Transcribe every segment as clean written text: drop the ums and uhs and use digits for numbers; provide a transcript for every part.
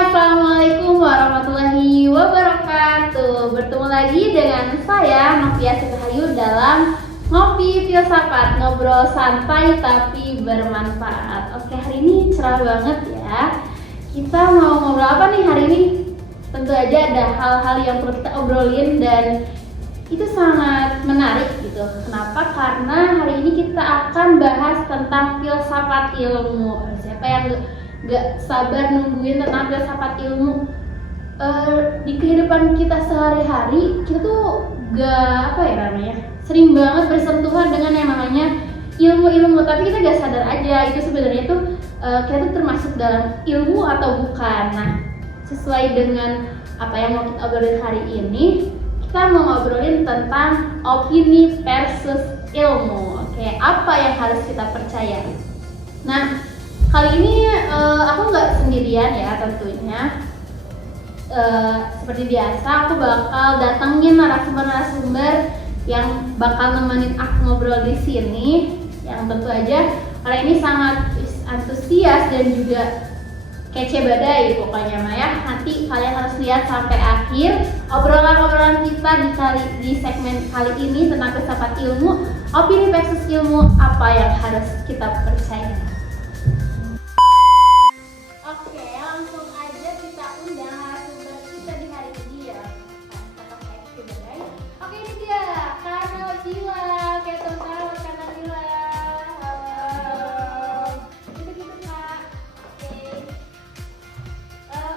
Assalamualaikum warahmatullahi wabarakatuh. Bertemu lagi dengan saya Novia Sukahayu dalam Ngopi Filsafat, ngobrol santai tapi bermanfaat. Oke, hari ini cerah banget ya. Kita mau ngobrol apa nih hari ini? Tentu aja ada hal-hal yang perlu kita obrolin dan itu sangat menarik gitu. Kenapa? Karena hari ini kita akan bahas tentang filsafat ilmu. Siapa yang gak sabar nungguin tentang filsafat ilmu? Di kehidupan kita sehari-hari kita tuh gak sering banget bersentuhan dengan yang namanya ilmu-ilmu, tapi kita gak sadar aja itu sebenarnya tuh kita tuh termasuk dalam ilmu atau bukan. Nah, sesuai dengan apa yang mau kita obrolin hari ini, kita mau ngobrolin tentang opini versus ilmu. Oke, apa yang harus kita percaya? Nah, kali ini aku nggak sendirian ya tentunya. Seperti biasa, aku bakal datengin narasumber-narasumber yang bakal nemenin aku ngobrol di sini. Yang tentu aja kali ini sangat antusias dan juga kece badai pokoknya mah ya. Nanti kalian harus lihat sampai akhir obrolan-obrolan kita di segmen kali ini tentang filsafat ilmu, opini versus ilmu, apa yang harus kita percaya. Oke, langsung aja kita undang narasumber kita di hari ini ya. Kita pakai kece badai. Oke, ini dia Kak Nabila. Oke, teman-teman Kak Nabila. Gitu-gitu Kak.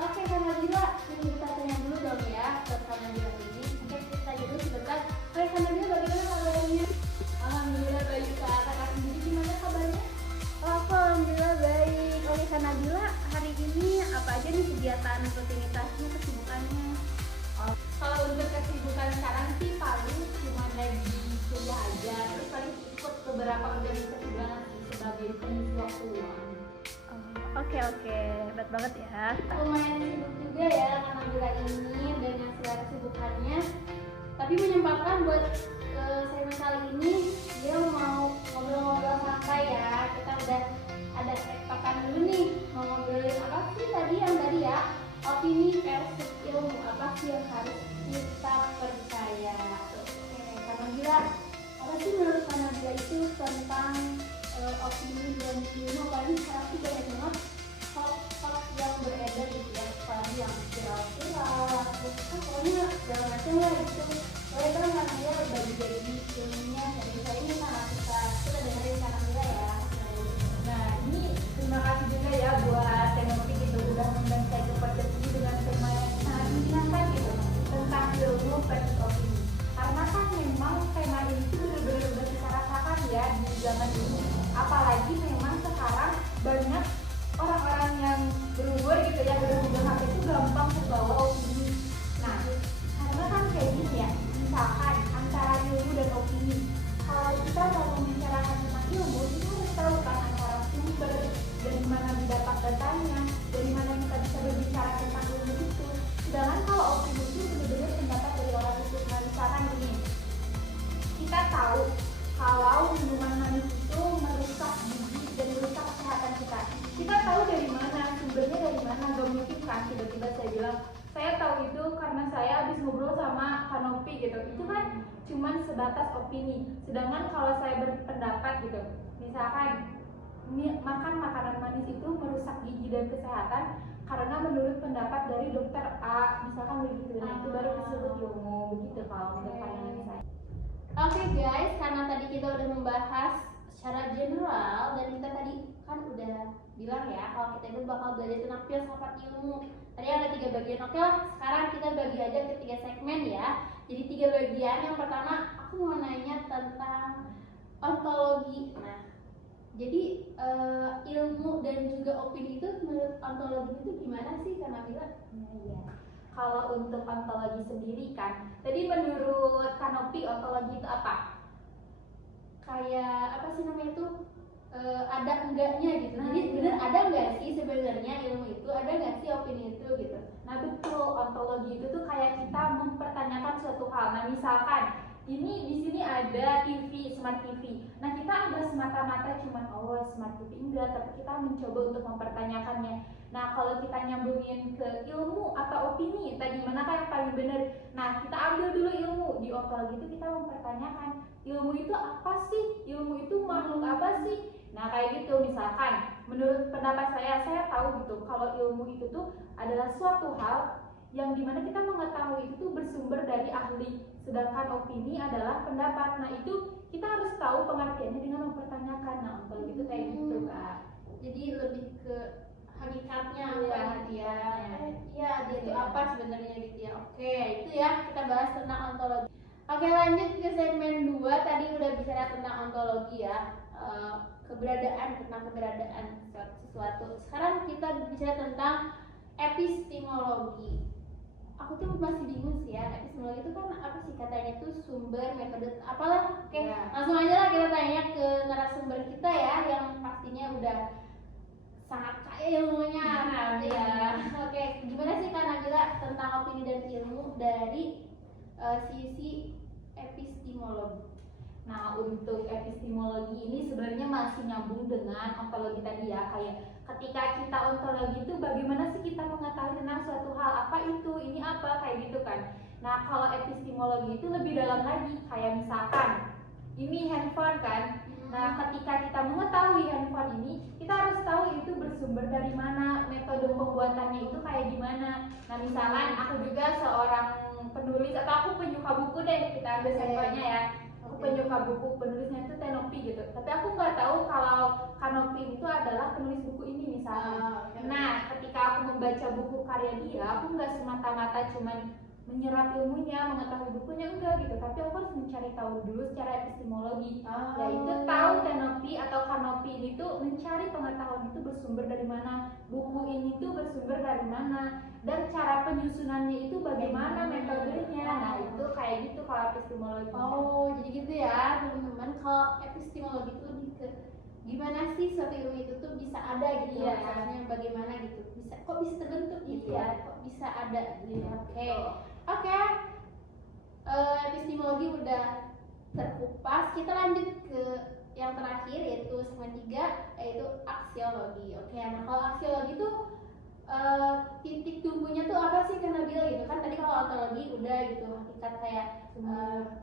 Oke, Kak Nabila, kita tanya dulu dong ya ke Kak Nabila ini. Oke, kita tanya dulu sebentar. Oke, Kak Nabila, bagaimana kabarnya? Alhamdulillah baik Kak. Kakak sendiri gimana kabarnya? Alhamdulillah baik. Oke, Kak Nabila, hari ini apa aja nih kegiatan rutinitasnya, kesibukannya? Kalau untuk kesibukan sekarang sih paling cuma lagi kuliah aja, terus paling ikut beberapa organisasi banget sebagai pengisi waktu luang. Oke, hebat banget ya. Lumayan sibuk juga ya Kak Nabila ini dengan segala kesibukannya, tapi menyempatkan buat segmen kali ini dia mau ngobrol-ngobrol santai ya. Kita udah ada tektokan dulu nih, mau ngobrolin apa sih tadi ya, opini versus ilmu, apa sih yang harus kita percaya. Oke, Kak Nabila, apa sih menurut Kak Nabila itu tentang opini dan ilmu? Apalagi sekarang tuh banyak banget hoax yang beredar gitu ya, apalagi yang viral-viral, terus kan pokoknya segala macam lah gitu. Boleh kan Kak Nabila berbagi ilmunya, jadi saya ini sangat suka. Kita dengerin Kak Nabila ya. Nah, ini terima kasih juga ya buat Teknologi gitu udah mengundang saya ke podcast ini dengan tema yang sangat menyenangkan gitu tentang ilmu versus opini. Karena kan memang tema ini tuh benar-benar udah kita rasakan ya di zaman ini. Apalagi memang sekarang banyak orang-orang yang berumur gitu ya, berhubungan HP itu gampang terbawa opini. Nah, karena kan kayak gini ya, misalkan antara ilmu dan opini. Kalau kita mau membicarakan tentang ilmu, kita harus tahu kan antara sumber, dari mana didapat datanya, dari mana kita bisa berbicara tentang ilmu itu. Sedangkan kalau opini itu benar-benar pendapat dari orang itu. Nah, misalkan gini, kita tahu kalau minuman manis itu merusak gigi dan merusak kesehatan kita. Kita tahu dari mana, sumbernya dari mana, gak mungkin kan tiba-tiba saya bilang saya tahu itu karena saya habis ngobrol sama Kanopi gitu. Itu kan cuman sebatas opini. Sedangkan kalau saya berpendapat gitu, misalkan makan makanan manis itu merusak gigi dan kesehatan karena menurut pendapat dari dokter A, misalkan begitu. Nah, itu baru disebut ilmu begitu kalau menurut pandangan saya. Oke guys, karena tadi kita udah membahas secara general dan kita tadi kan udah bilang ya kalau kita itu bakal belajar tentang filsafat ilmu. Tadi ada 3 bagian. Oke lah, sekarang kita bagi aja ke 3 segmen ya. Jadi 3 bagian. Yang pertama aku mau nanya tentang ontologi. Nah, jadi ilmu dan juga opini itu menurut ontologi itu gimana sih Kak Nabila? Iya. Kalau untuk ontologi sendiri kan, tadi menurut Kanopi ontologi itu apa? Kayak apa sih namanya itu? Ada enggaknya gitu. Jadi bener ada enggak sih sebenarnya ilmu itu, ada enggak sih opini itu gitu. Nah betul, ontologi itu tuh kayak kita mempertanyakan suatu hal. Nah misalkan ini di sini ada TV, smart TV. Nah kita udah semata-mata cuman smart copy enggak, tapi kita mencoba untuk mempertanyakannya. Nah, kalau kita nyambungin ke ilmu atau opini, tadi manakah yang paling benar? Nah, kita ambil dulu ilmu. Di ontologi itu kita mempertanyakan, ilmu itu apa sih? Ilmu itu makhluk apa sih? Nah, kayak gitu. Misalkan, menurut pendapat saya tahu gitu, kalau ilmu itu tuh adalah suatu hal yang dimana kita mengetahui itu tuh bersumber dari ahli, sedangkan opini adalah pendapat. Nah, itu kita harus tahu pengertiannya dengan mempertanyakan. Nah, ontologi itu kayak gitu, Kak. Jadi lebih ke hakikatnya Iya, apa gitu ya. hakikatnya. Iya, dia itu apa sebenarnya gitu ya. Oke, itu ya kita bahas tentang ontologi. Oke, lanjut ke segmen 2. Tadi udah bicara tentang ontologi ya. Tentang keberadaan sesuatu. Sekarang kita bicara tentang epistemologi. Aku tuh masih bingung sih ya, epistemologi itu kan apa sih, katanya tuh sumber, metode, apalah. Oke, Ya. langsung aja lah kita tanya ke narasumber kita ya, yang pastinya udah sangat kaya ilmunya. Ya. Oke, gimana sih Kak Nabila tentang opini dan ilmu dari sisi epistemologi? Nah, untuk epistemologi ini sebenarnya masih nyambung dengan ontologi tadi ya. Kayak ketika kita ontologi itu bagaimana sih kita mengetahui tentang suatu hal, apa itu, ini apa, kayak gitu kan. Nah, kalau epistemologi itu lebih dalam lagi. Kayak misalkan ini handphone kan. Nah, ketika kita mengetahui handphone ini, kita harus tahu itu bersumber dari mana, metode pembuatannya itu kayak gimana. Nah, misalkan aku juga seorang penulis atau aku penyuka buku deh, kita ambil contohnya ya. Aku penyuka buku, penulisnya itu Tenopi gitu. Tapi aku nggak tahu kalau Kanopi itu adalah penulis buku ini misalnya. Nah, ketika aku membaca buku karya dia, aku nggak semata-mata cuman menyerap ilmunya, mengetahui bukunya, enggak gitu. Tapi aku harus mencari tahu dulu secara epistemologi. Yaitu tahu Tenopi atau Kanopi ini tuh mencari pengetahuan itu bersumber dari mana, buku ini tuh bersumber dari mana, dan cara penyusunannya itu bagaimana metodenya. Nah, itu kayak gitu kalau epistemologi. Oh, jadi gitu ya teman-teman. Kalau epistemologi itu lebih ke gimana sih suatu ilmu itu tuh bisa ada gitu. Iya. Caranya bagaimana gitu. Kok bisa terbentuk gitu Iya. ya. Kok bisa ada gitu. Iya, Oke. betul. Oke. Epistemologi udah terkupas. Kita lanjut ke yang terakhir yaitu segmen 3 yaitu aksiologi. Oke. Nah, kalau aksiologi itu titik tumbuhnya tuh apa sih Kak Nabila gitu kan, tadi kalau ontologi udah gitu hakikat kayak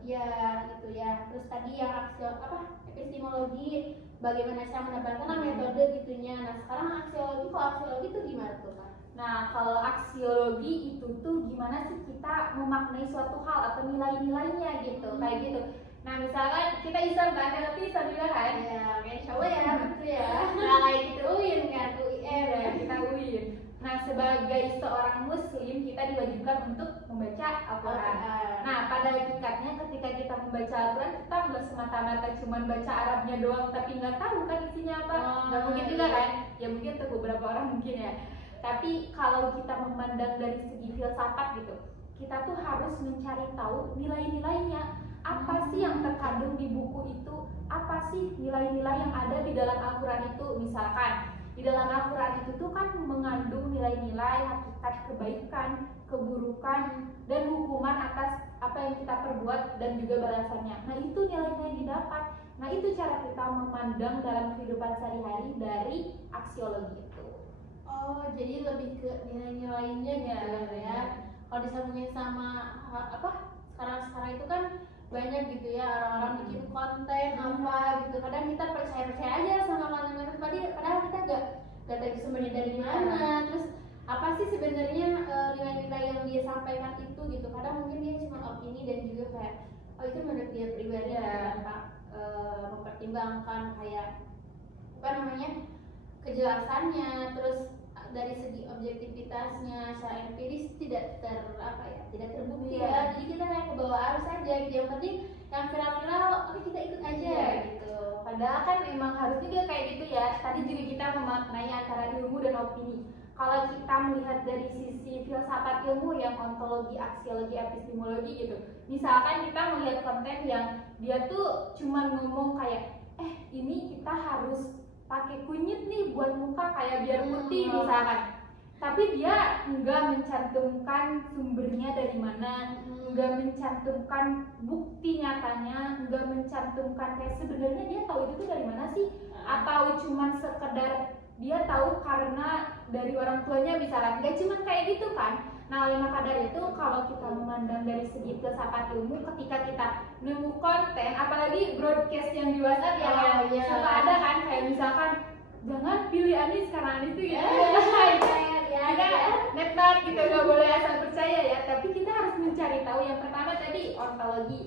ya gitu ya, terus tadi yang epistemologi bagaimana cara mendapatkan metode gitunya. Nah, sekarang aksiologi, kalau aksiologi itu gimana tuh Kak? Nah, kalau aksiologi itu tuh gimana sih kita memaknai suatu hal atau nilai-nilainya gitu, kayak gitu. Nah, misalkan kita iseng kan, tapi iseng juga kan? Ya, kayak coba ya, betul ya. Nah, kayak gitu. UIN kan, UIN Ya, kita UIN. Nah, sebagai seorang muslim, kita diwajibkan untuk membaca Al-Quran. Nah, pada hakikatnya ketika kita membaca Al-Quran, kita nggak semata-mata cuma baca Arabnya doang, tapi nggak tahu kan isinya apa. Nggak mungkin juga kan? Ya mungkin untuk beberapa orang mungkin ya. Tapi kalau kita memandang dari segi filsafat gitu, kita tuh harus mencari tahu nilai-nilainya. Apa sih yang terkandung di buku itu? Apa sih nilai-nilai yang ada di dalam Al-Quran itu? Misalkan di dalam Al-Quran itu tuh kan mengandung nilai-nilai hakikat kebaikan, keburukan, dan hukuman atas apa yang kita perbuat dan juga balasannya. Nah, itu nilai-nilai yang didapat. Nah, itu cara kita memandang dalam kehidupan sehari-hari dari aksiologi itu. Oh, jadi lebih ke nilai-nilainya gitu ya. Kalau disambungin sama sekarang itu kan banyak gitu ya orang-orang bikin konten apa gitu. Kadang kita percaya aja sama konten-konten padahal kita gak tahu sumbernya dari mana. Terus apa sih sebenarnya nilai-nilai yang dia sampaikan itu gitu. Kadang mungkin dia cuma opini dan juga kayak itu menurut dia pribadi tanpa mempertimbangkan kayak kejelasannya, terus dari segi objektivitasnya secara empiris tidak terbukti ya. Jadi kita kayak ke bawah arus aja gitu. Yang penting yang viral-viral oke kita ikut aja gitu. Padahal kan memang harus juga kayak gitu ya. Tadi juga kita memaknai antara ilmu dan opini. Kalau kita melihat dari sisi filsafat ilmu yang ontologi, aksiologi, epistemologi gitu. Misalkan kita melihat konten yang dia tuh cuma ngomong kayak ini kita harus pakai kunyit nih buat muka kayak biar putih misalkan. Tapi dia enggak mencantumkan sumbernya dari mana, enggak mencantumkan bukti nyatanya, enggak mencantumkan kayak sebenarnya dia tahu itu tuh dari mana sih, atau cuman dia tahu karena dari orang tuanya misalnya, nggak cuma kayak gitu kan. Nah oleh maka dari itu kalau kita memandang dari segi filsafat ilmu, ketika kita nemu konten, apalagi broadcast yang di WhatsApp ya, suka ada kan kayak misalkan jangan pilih Anis karena Anis itu gitu net banget gitu, nggak boleh asal percaya ya, tapi kita harus mencari tahu. Yang pertama tadi ontologi,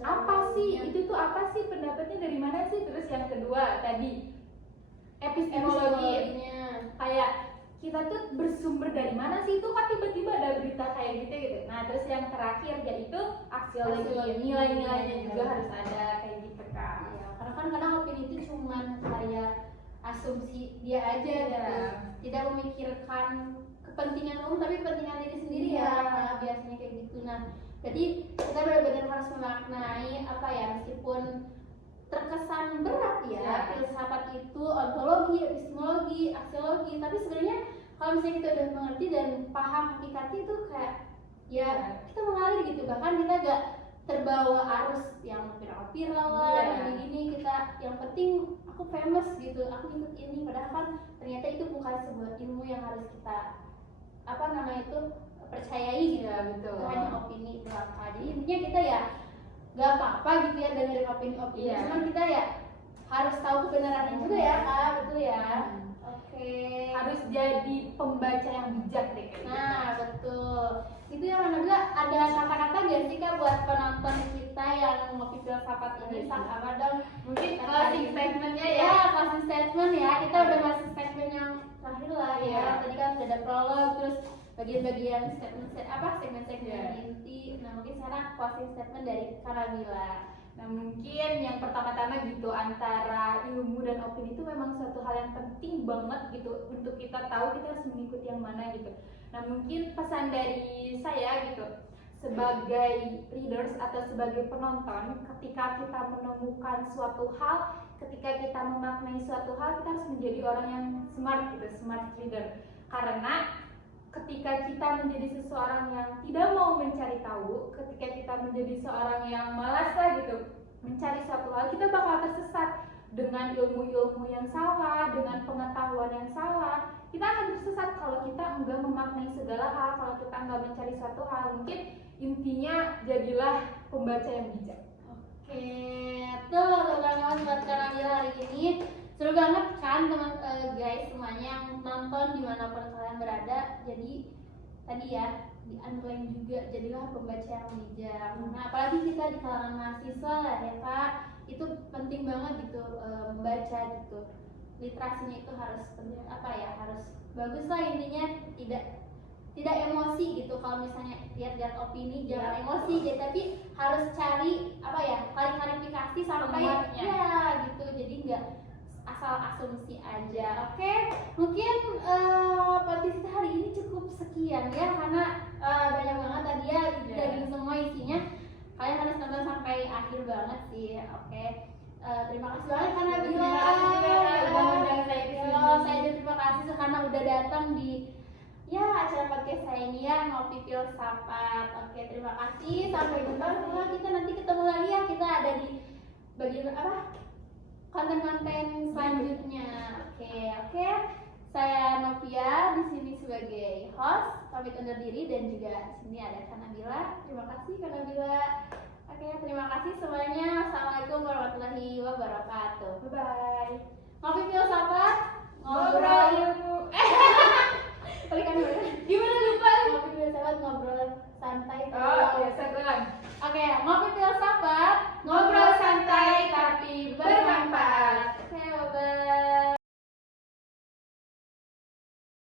apa sih itu tuh, apa sih pendapatnya dari mana sih. Terus yang kedua tadi epistemologi, kayak kita tuh bersumber dari mana sih, itu kan tiba-tiba ada berita kayak gitu. Nah terus yang terakhir yaitu aksiologi, nilai-nilainya juga harus ada kayak gitu kan. Ya, karena kan kadang opini itu cuman kayak asumsi dia aja gitu, tidak memikirkan kepentingan umum tapi kepentingan diri sendiri ya, biasanya kayak gitu. Nah jadi kita benar-benar harus memaknai apa ya, meskipun terkesan berat ya, filsafat itu ontologi, epistemologi, aksiologi, tapi sebenarnya kalau misalnya kita udah mengerti dan paham hakikatnya itu kayak ya kita mengalir gitu, bahkan kita gak terbawa arus yang viral-viral lah, gini-gini. Kita yang penting aku famous gitu, aku ikut ini, padahal kan ternyata itu bukan sebuah ilmu yang harus kita apa namanya itu percayai gitu. Itu hanya opini belaka. Jadi intinya kita ya gak apa-apa gitu ya dengerin opini-opini, cuman kita ya harus tahu kebenarannya juga ya Kak, betul ya. Oke. Harus jadi pembaca yang bijak deh. Nah betul. Itu yang mana juga ada kata-kata gak sih Kak buat penonton kita yang ngopi filsafat ini? Apa dong? Mungkin closing statementnya Ya, closing statement ya. Kita udah masuk statement yang terakhir lah ya. Tadi kan sudah ada prolog, terus bagian-bagian segmen-segmen inti. Nah mungkin sekarang closing statement dari Kak Nabila. Nah mungkin yang pertama-tama gitu, antara ilmu dan opini itu memang suatu hal yang penting banget gitu untuk kita tahu kita harus mengikuti yang mana gitu. Nah mungkin pesan dari saya gitu, sebagai readers atau sebagai penonton, ketika kita menemukan suatu hal, ketika kita memaknai suatu hal, kita harus menjadi orang yang smart gitu, smart reader. Karena ketika kita menjadi seseorang yang tidak mau mencari tahu, ketika kita menjadi seorang yang malas lah gitu mencari suatu hal, kita bakal tersesat dengan ilmu-ilmu yang salah, dengan pengetahuan yang salah. Kita akan tersesat kalau kita enggak memaknai segala hal, kalau kita enggak mencari suatu hal. Mungkin intinya jadilah pembaca yang bijak. Oke, tuh banget buat Kak Nabila hari ini. Seru banget kan teman guys semuanya yang nonton dimanapun kalian berada. Jadi tadi ya di underline juga, jadilah pembaca yang bijak. Nah apalagi kita di kalangan mahasiswa ya Kak, itu penting banget gitu membaca gitu. Literasinya itu harus apa ya, harus bagus lah intinya, tidak emosi gitu. Kalau misalnya lihat opini jangan emosi gitu, tapi harus cari apa ya, klarifikasi sampai ya gitu, jadi nggak asal asumsi aja. Oke, mungkin podcast kita hari ini cukup sekian ya, karena banyak banget tadi ya, daging semua isinya. Kalian harus nonton sampai akhir banget sih. Oke, terima kasih banget karena Terima kasih juga udah undang saya ke sini. saya juga terima kasih karena udah datang di ya acara podcast saya ini ya, Ngopi Filsafat. Oke, terima kasih, sampai jumpa semua. Kita nanti ketemu lagi ya, kita ada di bagian apa, konten-konten selanjutnya. Oke. Saya Novia di sini sebagai host, pamit undur diri, dan juga di sini ada Kak Nabila. Terima kasih Kak Nabila. Oke, terima kasih semuanya. Assalamualaikum warahmatullahi wabarakatuh. Bye bye.